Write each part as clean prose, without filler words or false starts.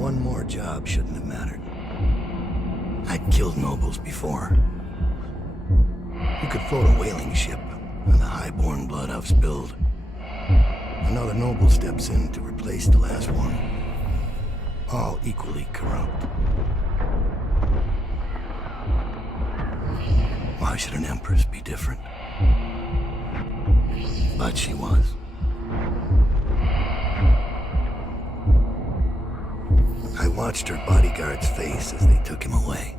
One more job shouldn't have mattered. I'd killed nobles before. You could float a whaling ship, and the highborn blood I've spilled. Another noble steps in to replace the last one. All equally corrupt. Why should an empress be different? But she was. I watched her bodyguard's face as they took him away.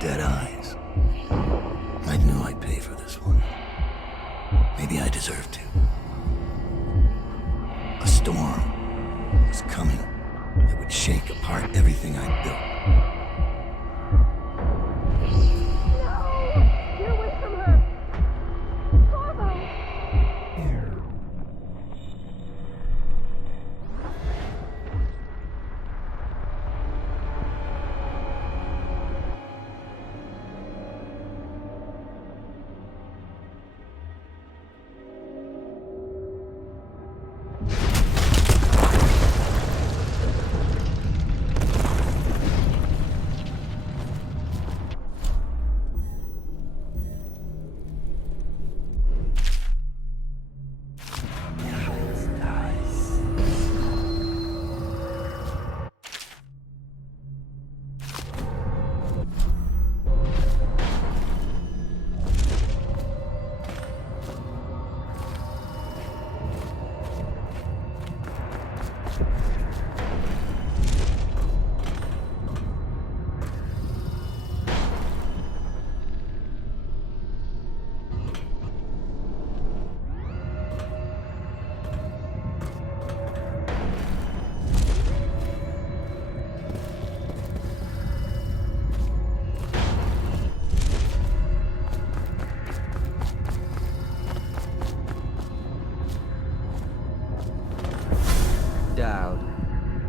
Dead eyes. I knew I'd pay for this one. Maybe I deserved to. A storm was coming that would shake apart everything I'd built. Get away from her! Father!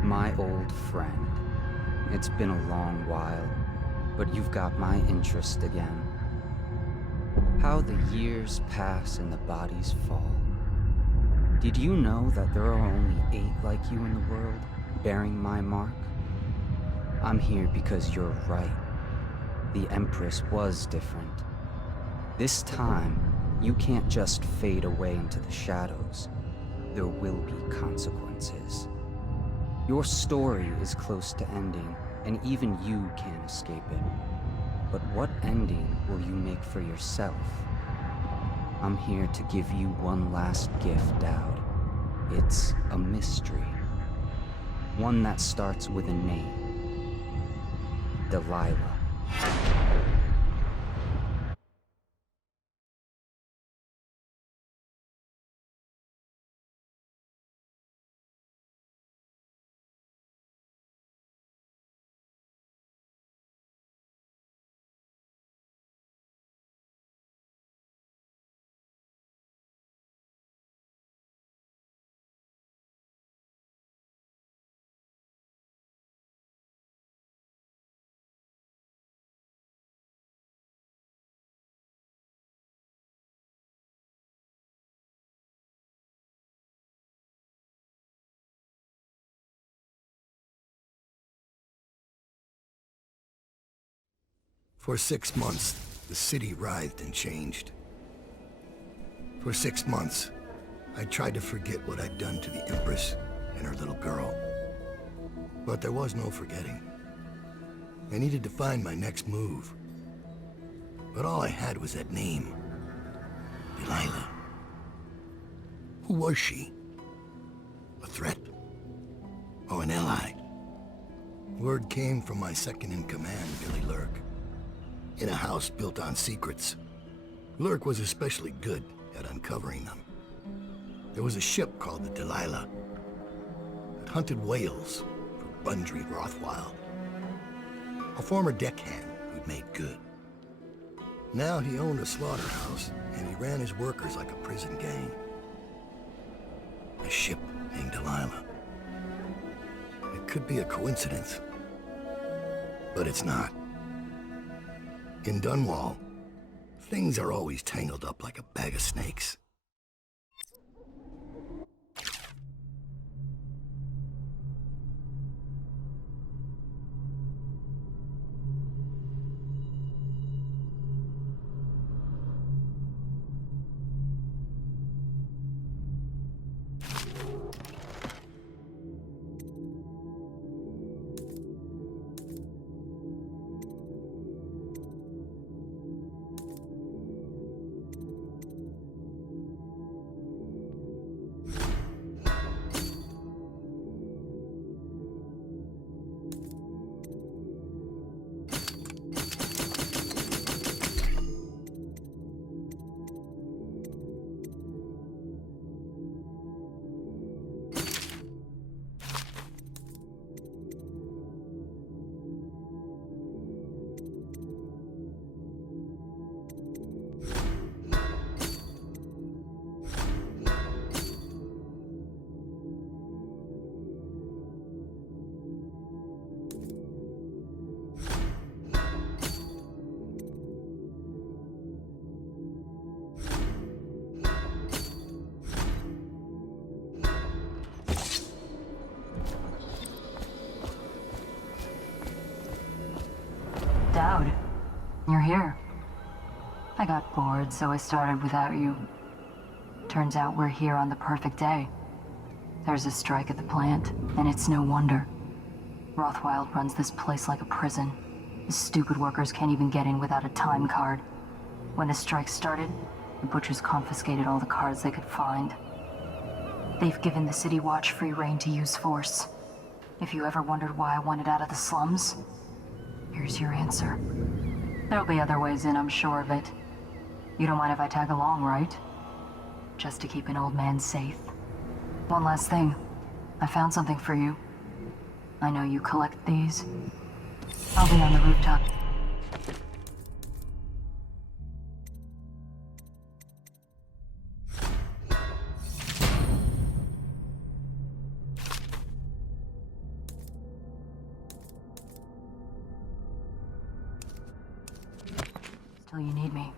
My old friend. It's been a long while, but you've got my interest again. How the years pass and the bodies fall. Did you know that there are only 8 like you in the world, bearing my mark? I'm here because you're right. The Empress was different. This time, you can't just fade away into the shadows. There will be consequences. Your story is close to ending, and even you can't escape it. But what ending will you make for yourself? I'm here to give you one last gift, Dowd. It's a mystery. One that starts with a name. Delilah. For 6 months, the city writhed and changed. For 6 months, I tried to forget what I'd done to the Empress and her little girl. But there was no forgetting. I needed to find my next move. But all I had was that name. Delilah. Who was she? A threat? Or an ally? Word came from my second-in-command, Billy Lurk. In a house built on secrets. Lurk was especially good at uncovering them. There was a ship called the Delilah that hunted whales for Bundry Rothwild. A former deckhand who'd made good. Now he owned a slaughterhouse, and he ran his workers like a prison gang. A ship named Delilah. It could be a coincidence, but it's not. In Dunwall, things are always tangled up like a bag of snakes. Dowd. You're here. I got bored, so I started without you. Turns out we're here on the perfect day. There's a strike at the plant, and it's no wonder. Rothwild runs this place like a prison. The stupid workers can't even get in without a time card. When the strike started, the butchers confiscated all the cards they could find. They've given the City Watch free rein to use force. If you ever wondered why I wanted out of the slums, here's your answer. There'll be other ways in, I'm sure of it. You don't mind if I tag along, right? Just to keep an old man safe. One last thing. I found something for you. I know you collect these. I'll be on the rooftop. Till you need me.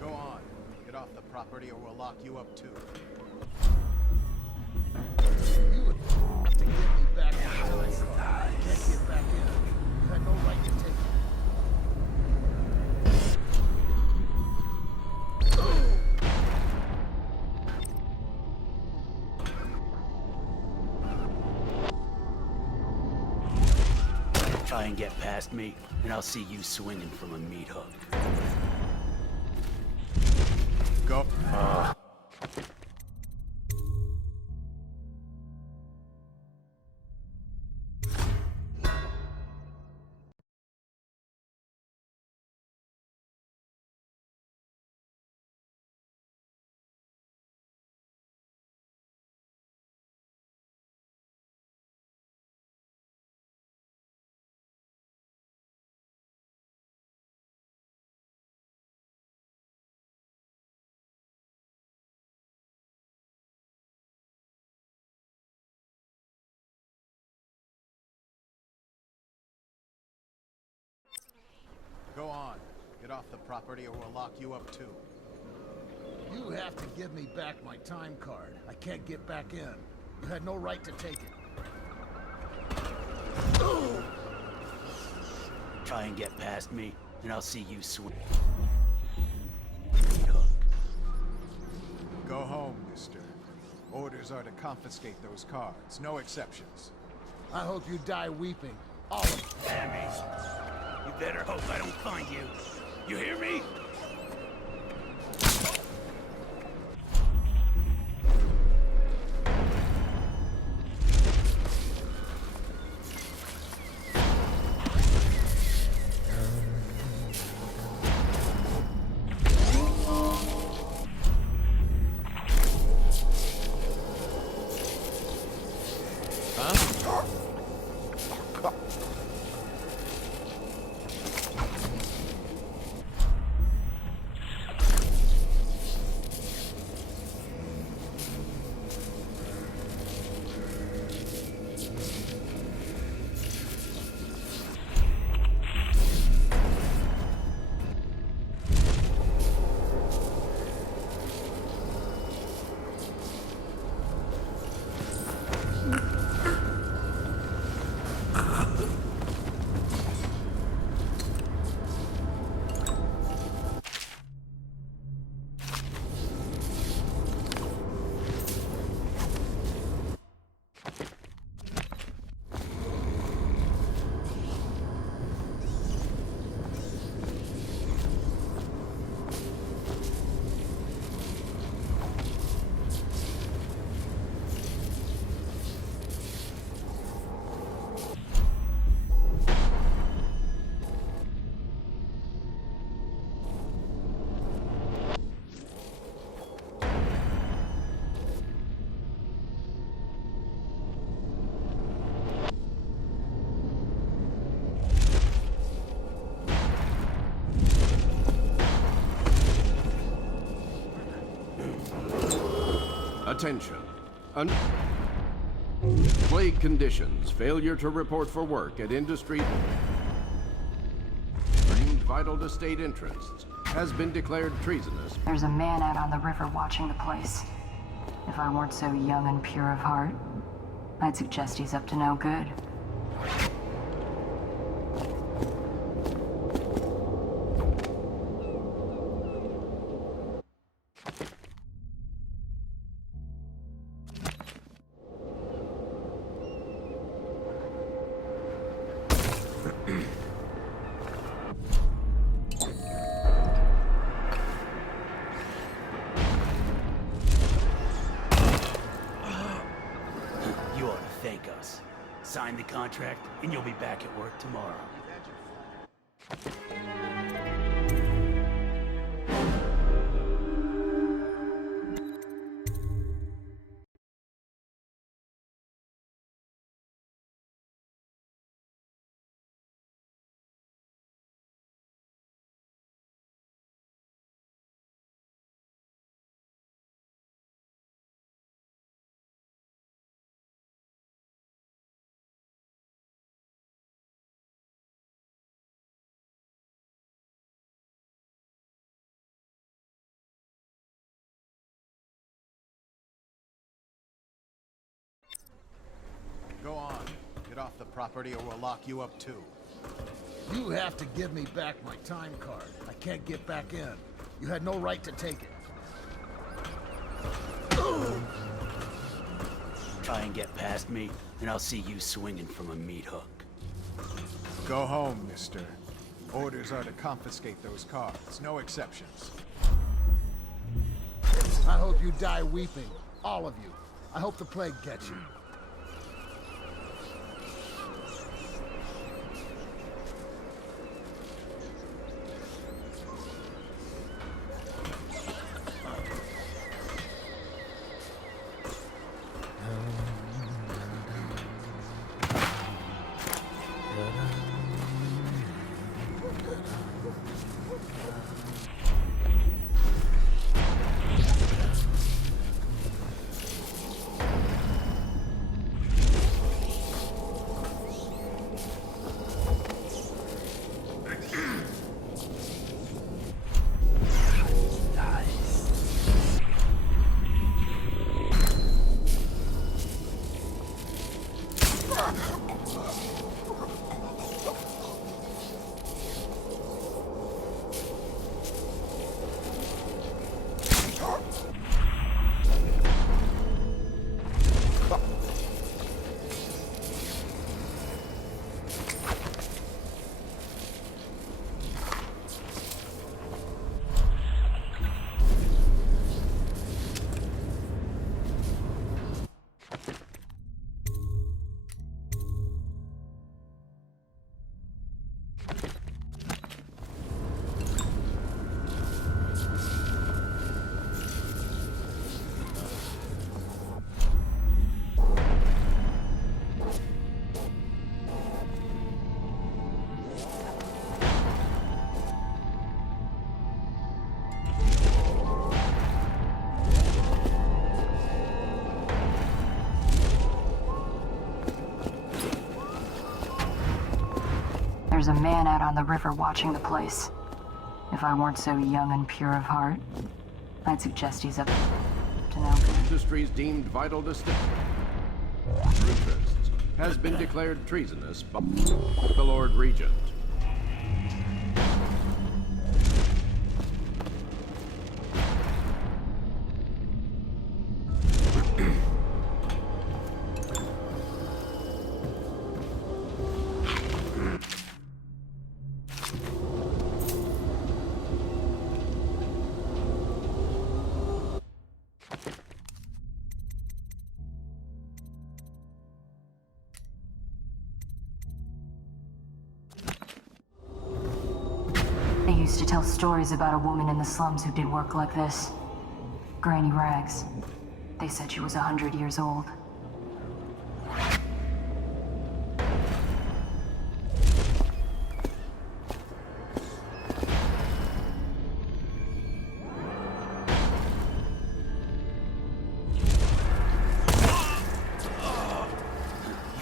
Go on. Get off the property or we'll lock you up too. You would have to get me back in time. I can't get back in. You had no right to take it. Try and get past me, and I'll see you swinging from a meat hook. Go. Go on. Get off the property or we'll lock you up too. You have to give me back my time card. I can't get back in. You had no right to take it. Try and get past me, and I'll see you swing. Meat hook. Go home, mister. Orders are to confiscate those cards. No exceptions. I hope you die weeping. All of you. Damn it. You better hope I don't find you. You hear me? Attention. Plague conditions. Failure to report for work at industry. vital to state interests has been declared treasonous. There's a man out on the river watching the place. If I weren't so young and pure of heart, I'd suggest he's up to no good. You ought to thank us. Sign the contract, and you'll be back at work tomorrow. Go on. Get off the property or we'll lock you up too. You have to give me back my time card. I can't get back in. You had no right to take it. Try and get past me, and I'll see you swinging from a meat hook. Go home, mister. Orders are to confiscate those cards. No exceptions. I hope you die weeping. All of you. I hope the plague gets you. There's a man out on the river watching the place. If I weren't so young and pure of heart, I'd suggest he's up to no good. Industries deemed vital to state interests has been declared treasonous by the Lord Regent. They used to tell stories about a woman in the slums who did work like this. Granny Rags. They said she was 100 years old. You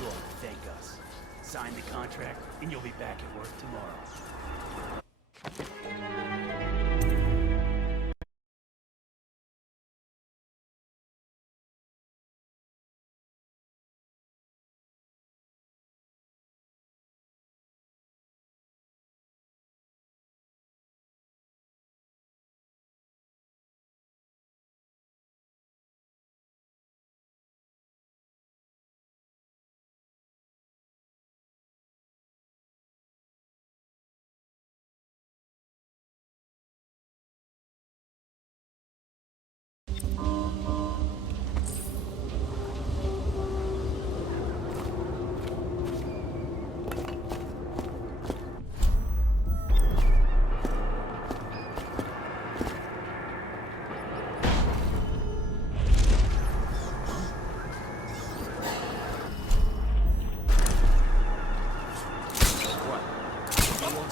ought to thank us. Sign the contract, and you'll be back at work tomorrow.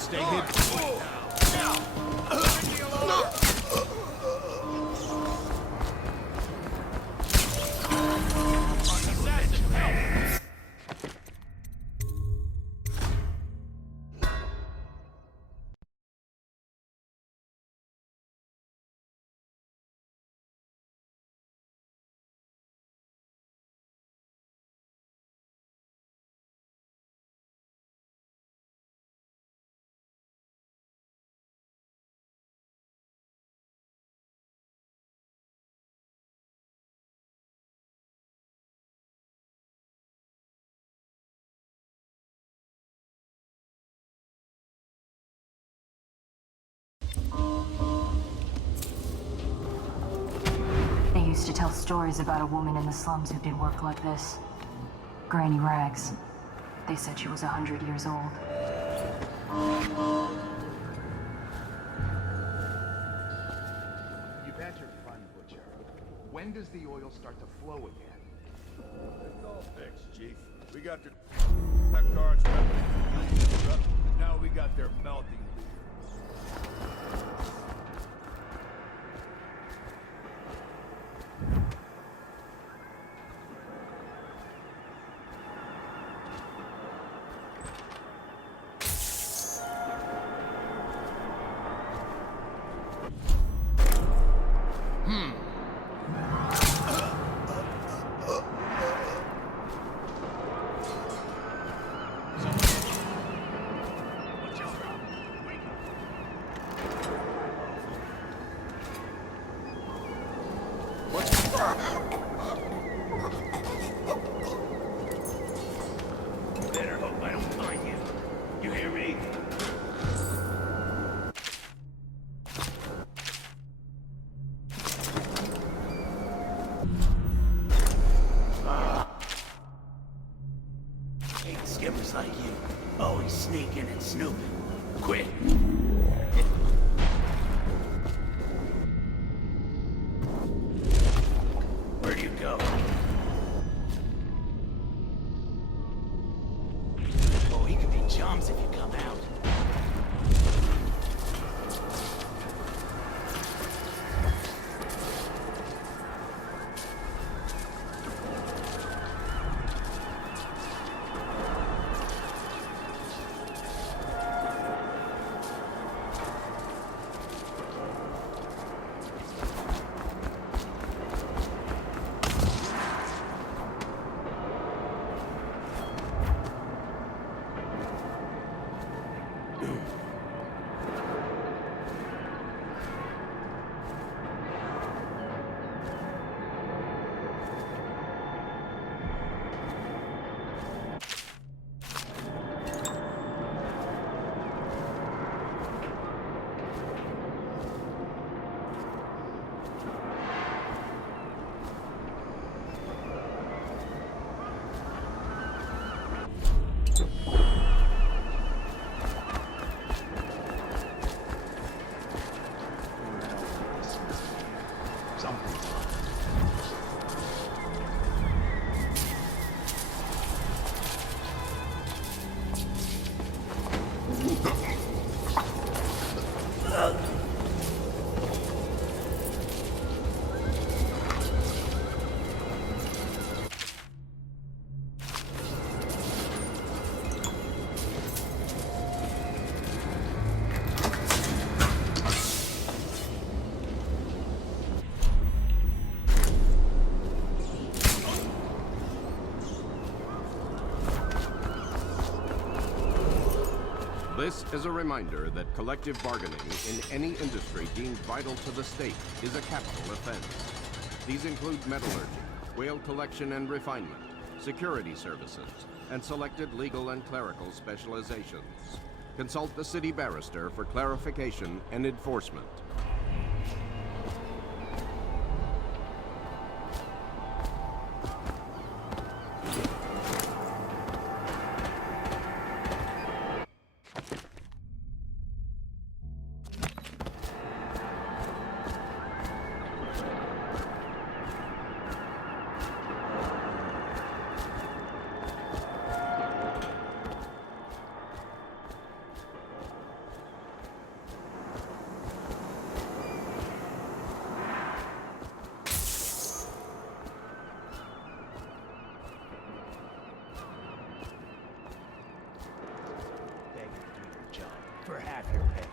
Stay hidden. They used to tell stories about a woman in the slums who did work like this. Granny Rags. They said she was 100 years old. You've had your fun, Butcher. When does the oil start to flow again? It's all fixed, Chief. We got their cards ready. Now we got their melting beer. Better hope I don't find you. You hear me? Hate skippers like you. Always sneaking and snooping. Quit. Where do you go? Oh, he could be chums if you come out. This is a reminder that collective bargaining in any industry deemed vital to the state is a capital offense. These include metallurgy, whale collection and refinement, security services, and selected legal and clerical specializations. Consult the city barrister for clarification and enforcement. for half your pay.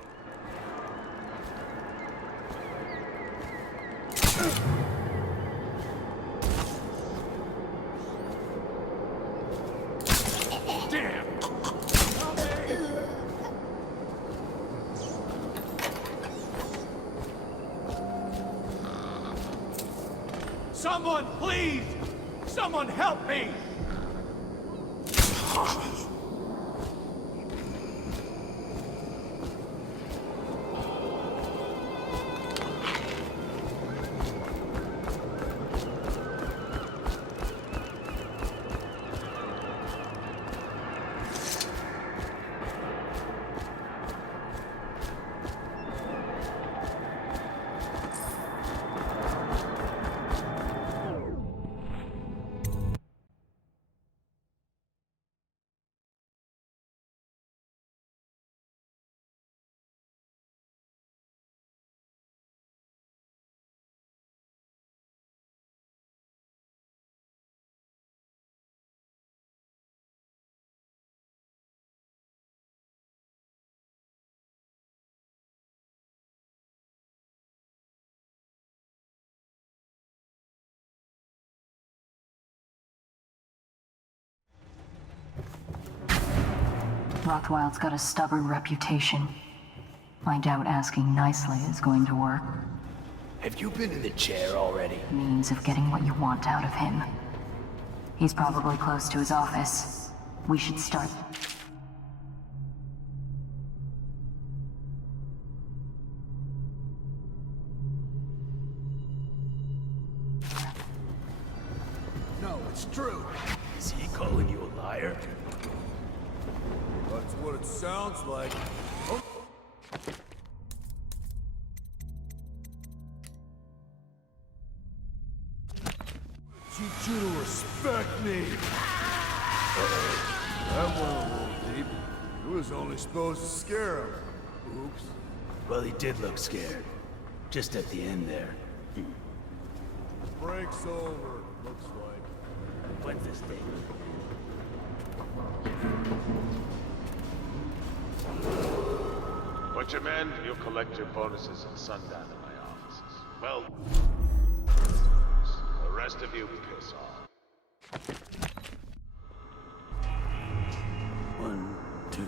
Damn! Someone, please! Someone help me! Rothwild's got a stubborn reputation. I doubt asking nicely is going to work. Have you been in the chair already? Means of getting what you want out of him. He's probably close to his office. We should start. No, it's true. Is he calling you a liar? That's what it sounds like. Oh. Teach you to respect me. That went a little deep. It was only supposed to scare him. Oops. Well, he did look scared. Just at the end there. Break's over, looks like. When's this date? Put your men, you'll collect your bonuses at sundown in my offices. Well, the rest of you piss off. 1, 2,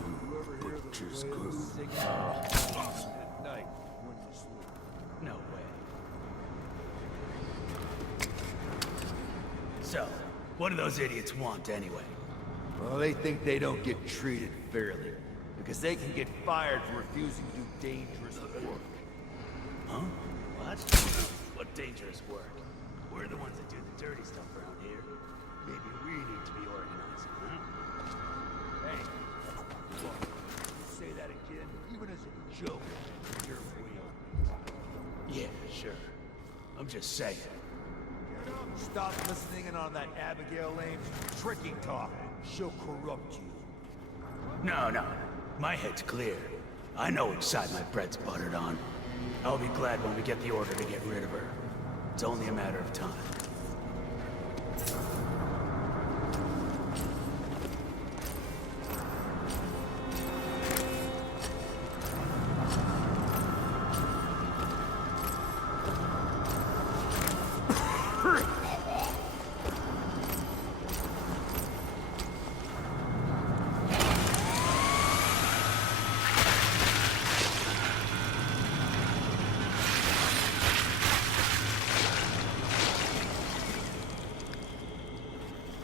Butcher's Crew. At night, when you sleep. No way. So, what do those idiots want anyway? Well, they think they don't get treated fairly. Because they can get fired for refusing to do dangerous work. Huh? What? What dangerous work? We're the ones that do the dirty stuff around here. Maybe we need to be organized, huh? Hey, look, say that again, even as a joke. You're real. Yeah, sure. I'm just saying. Stop listening in on that Abigail Ames tricking talk. She'll corrupt you. No. My head's clear. I know which side my bread's buttered on. I'll be glad when we get the order to get rid of her. It's only a matter of time.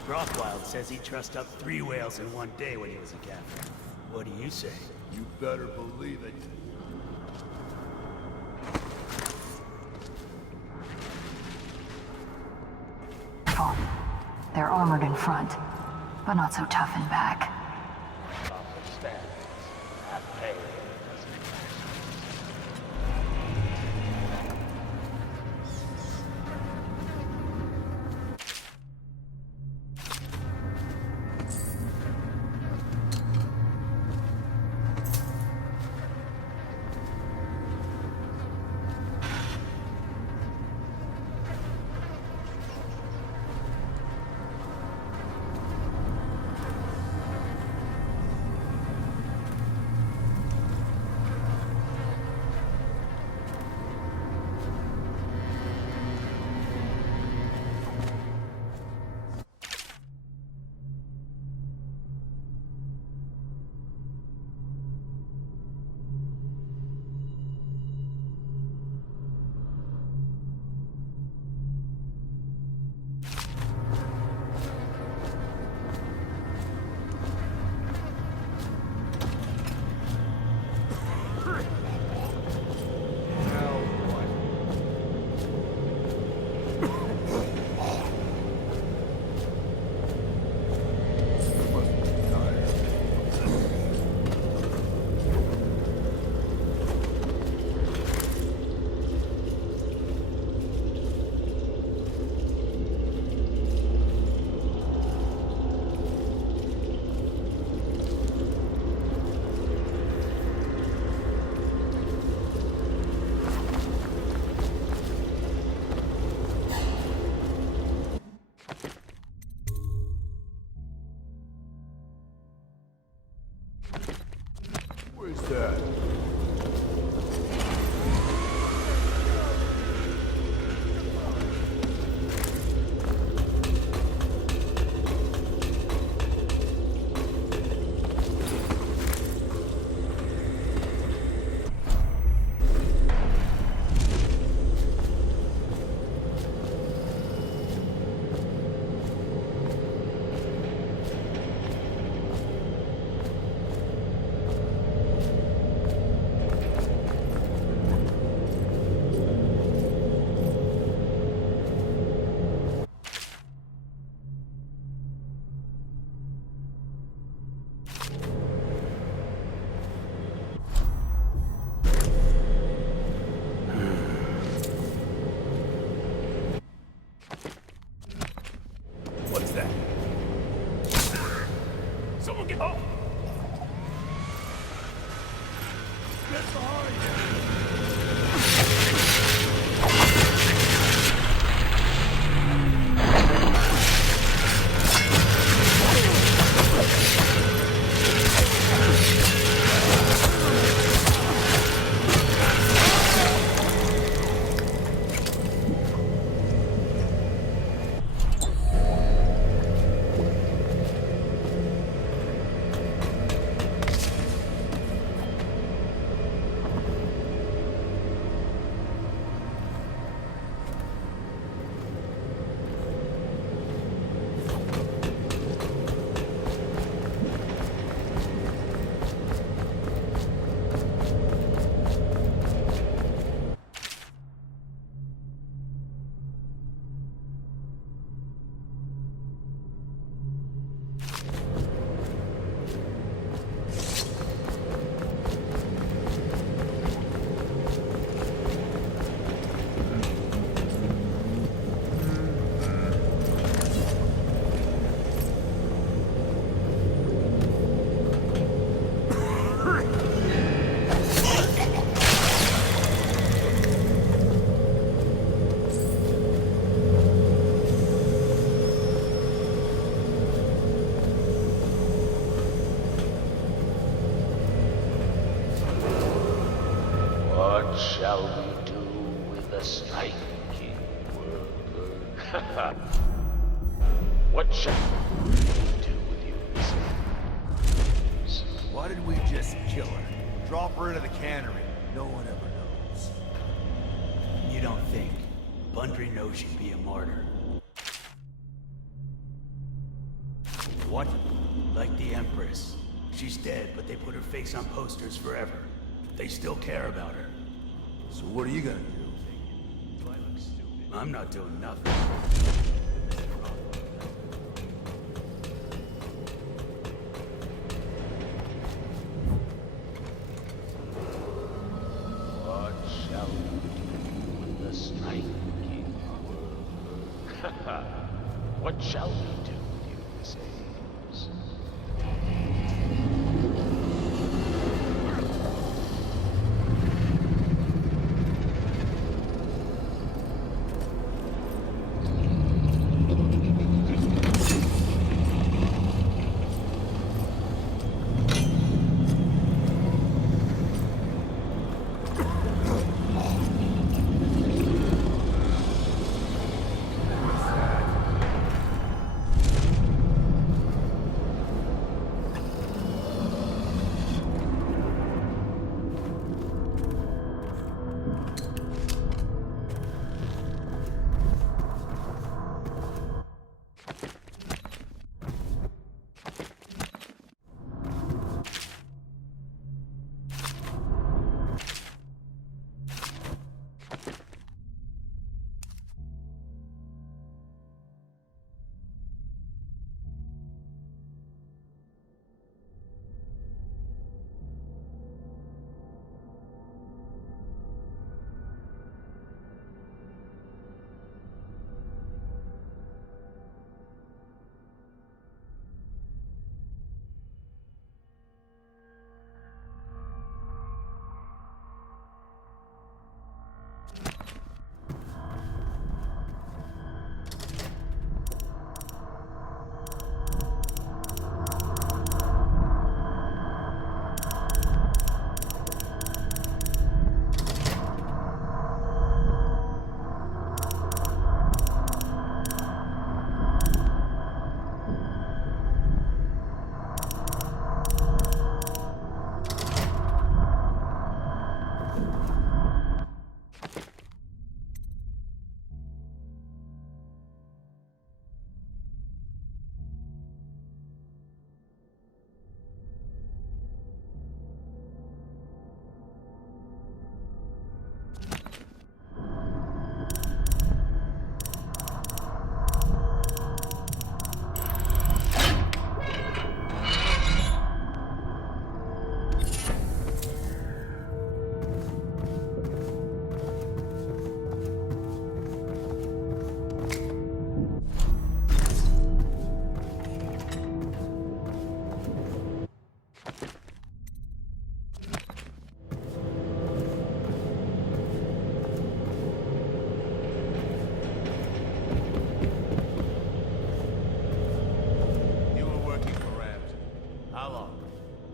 Rothwild says he trussed up 3 whales in one day when he was a captain. What do you say? You better believe it. They're armored in front, but not so tough in back. Who is that? What's that? Someone get... Oh! Get behind you! What shall we do with the striking worker? What shall we do with you, Miss Adams? Why did we just kill her? Drop her into the cannery. No one ever knows. You don't think Bundry knows she'd be a martyr? What? Like the Empress. She's dead, but they put her face on posters forever. They still care about her. So what are you gonna do? Do I look stupid? I'm not doing nothing. What shall we do with the striking worker? What shall we do with you, Miss Ames?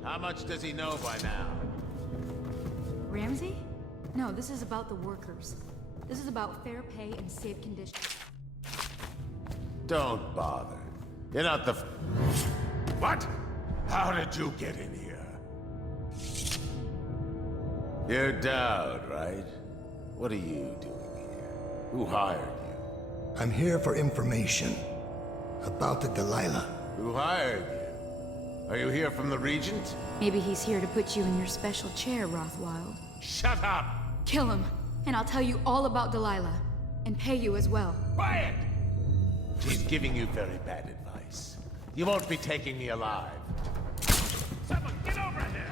How much does he know by now? Ramsey? No, this is about the workers. This is about fair pay and safe conditions. Don't bother. You're not the... What? How did you get in here? You're Dowd, right? What are you doing here? Who hired you? I'm here for information about the Delilah. Who hired you? Are you here from the Regent? Maybe he's here to put you in your special chair, Rothwild. Shut up! Kill him, and I'll tell you all about Delilah. And pay you as well. Quiet! She's giving you very bad advice. You won't be taking me alive. Someone get over here!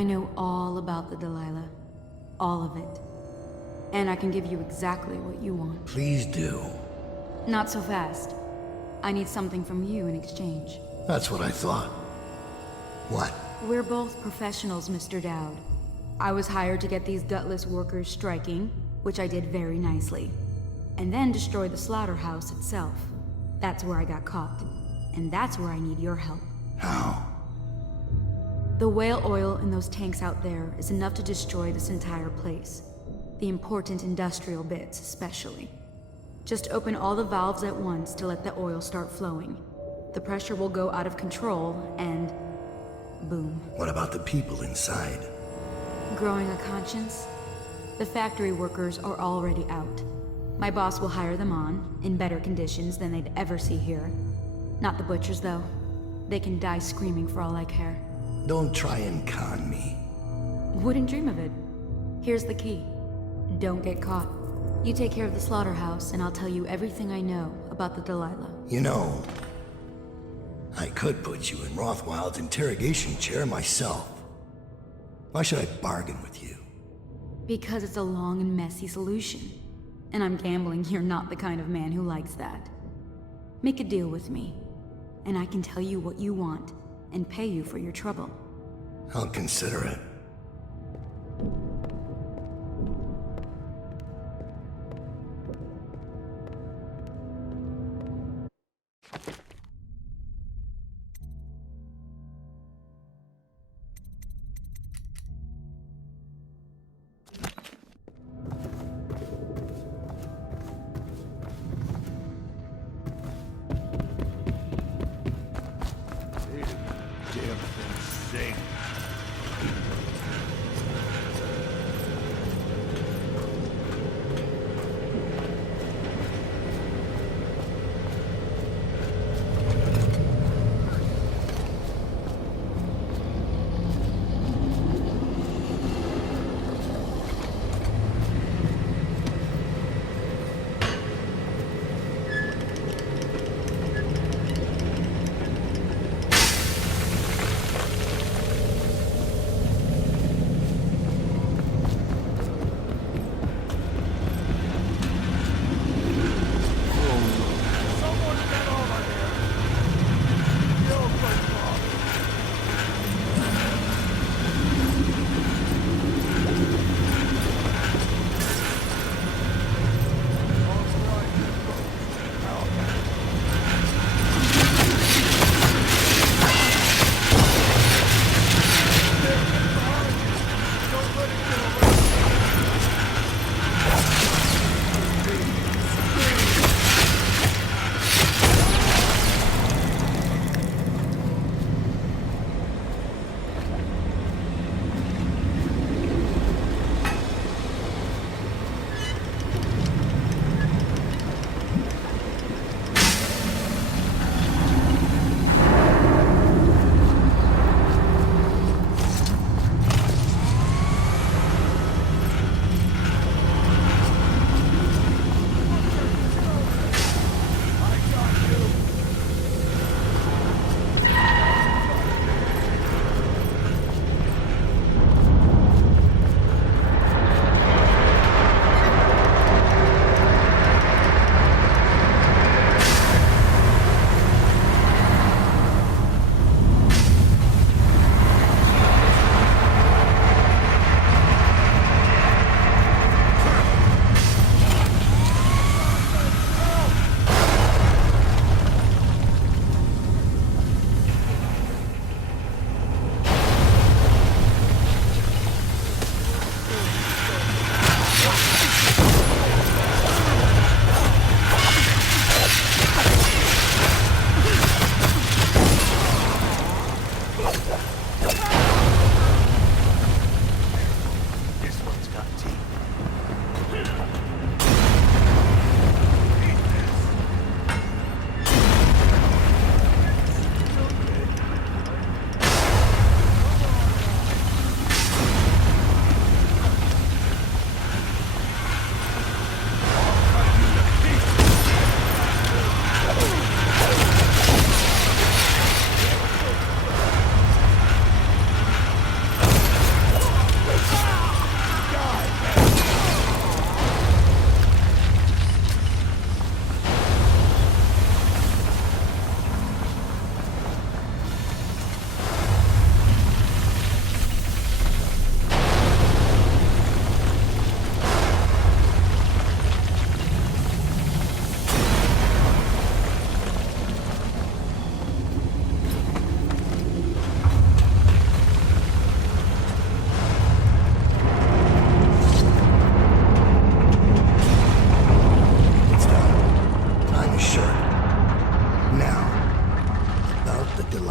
I know all about the Delilah. All of it. And I can give you exactly what you want. Please do. Not so fast. I need something from you in exchange. That's what I thought. What? We're both professionals, Mr. Dowd. I was hired to get these gutless workers striking, which I did very nicely. And then destroy the slaughterhouse itself. That's where I got caught. And that's where I need your help. How? The whale oil in those tanks out there is enough to destroy this entire place. The important industrial bits, especially. Just open all the valves at once to let the oil start flowing. The pressure will go out of control, and... boom. What about the people inside? Growing a conscience? The factory workers are already out. My boss will hire them on, in better conditions than they'd ever see here. Not the butchers, though. They can die screaming for all I care. Don't try and con me. Wouldn't dream of it. Here's the key. Don't get caught. You take care of the slaughterhouse, and I'll tell you everything I know about the Delilah. You know, I could put you in Rothwild's interrogation chair myself. Why should I bargain with you? Because it's a long and messy solution. And I'm gambling you're not the kind of man who likes that. Make a deal with me, and I can tell you what you want, and pay you for your trouble. I'll consider it. Damn thing sing.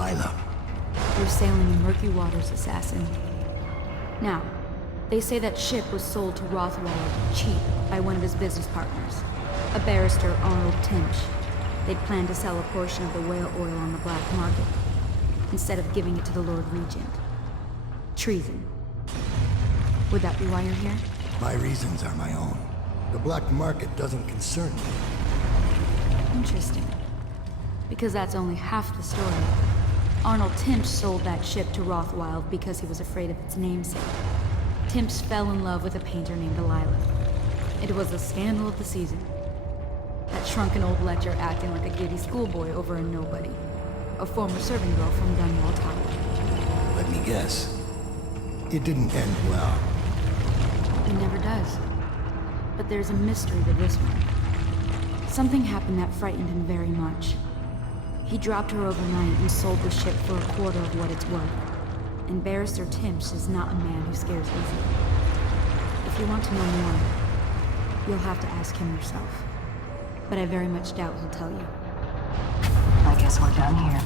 Lila. You're sailing in murky waters, assassin. Now, they say that ship was sold to Rothwald cheap by one of his business partners, a barrister, Arnold Timsh. They'd planned to sell a portion of the whale oil on the black market, instead of giving it to the Lord Regent. Treason. Would that be why you're here? My reasons are my own. The black market doesn't concern me. Interesting. Because that's only half the story. Arnold Timsh sold that ship to Rothwild because he was afraid of its namesake. Timsh fell in love with a painter named Delilah. It was the scandal of the season. That shrunken old lecturer acting like a giddy schoolboy over a nobody. A former serving girl from Dunwall Tower. Let me guess. It didn't end well. It never does. But there's a mystery to this one. Something happened that frightened him very much. He dropped her overnight and sold the ship for a quarter of what it's worth. And Barrister Timsh is not a man who scares easily. If you want to know more, you'll have to ask him yourself. But I very much doubt he'll tell you. I guess we're done here.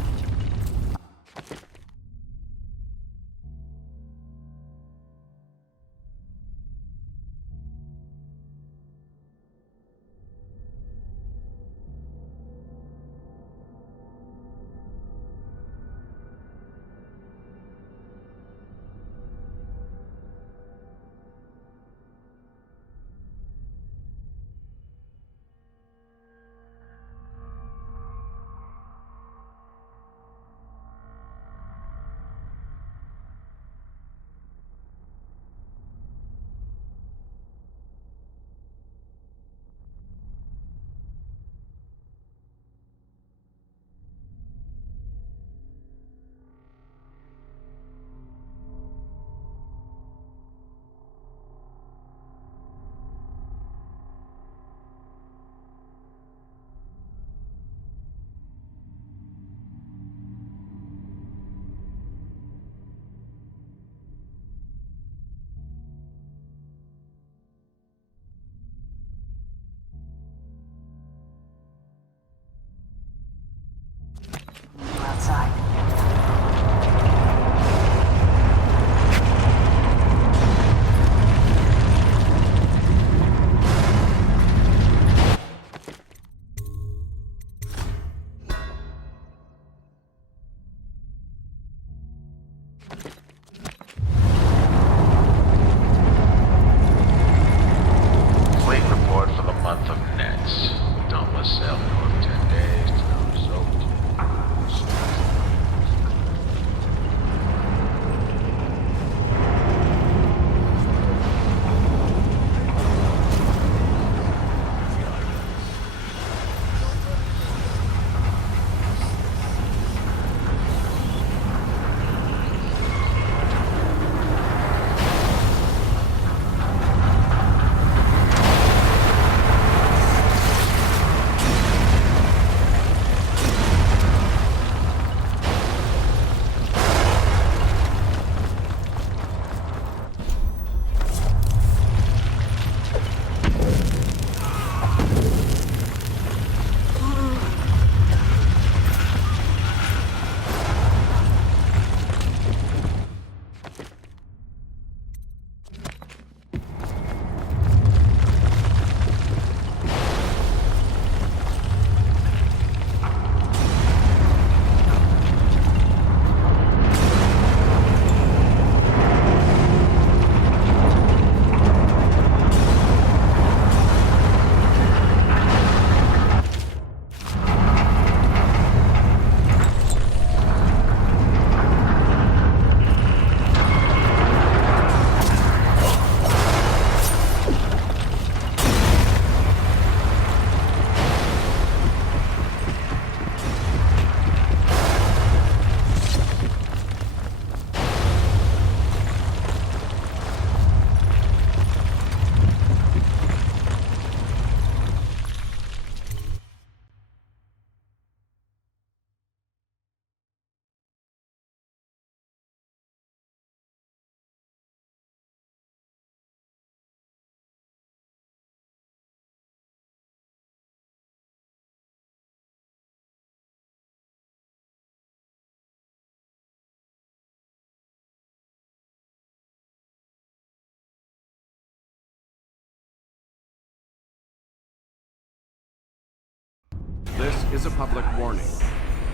This is a public warning.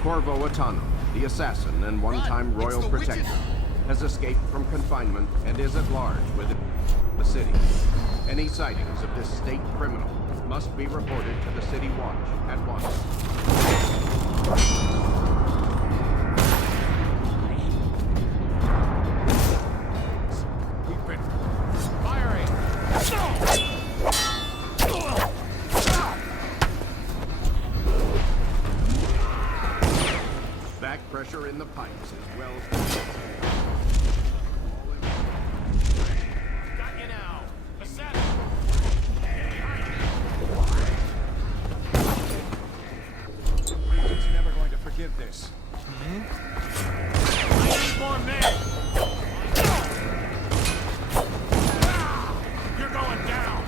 Corvo Atano, the assassin and one-time royal protector, has escaped from confinement and is at large within the city. Any sightings of this state criminal must be reported to the City Watch at once. We've been firing! Back pressure in the pipes is well... Got you now! Assassin! Legion's never going to forgive this. I need more men! You're going down!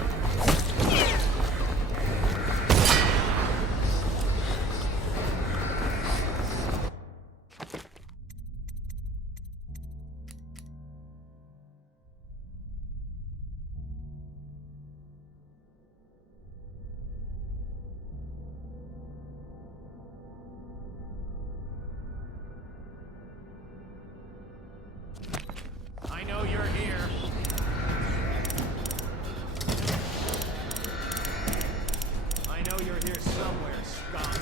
I know you're here. I know you're here somewhere, skunk.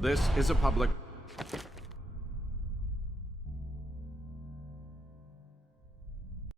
This is a public...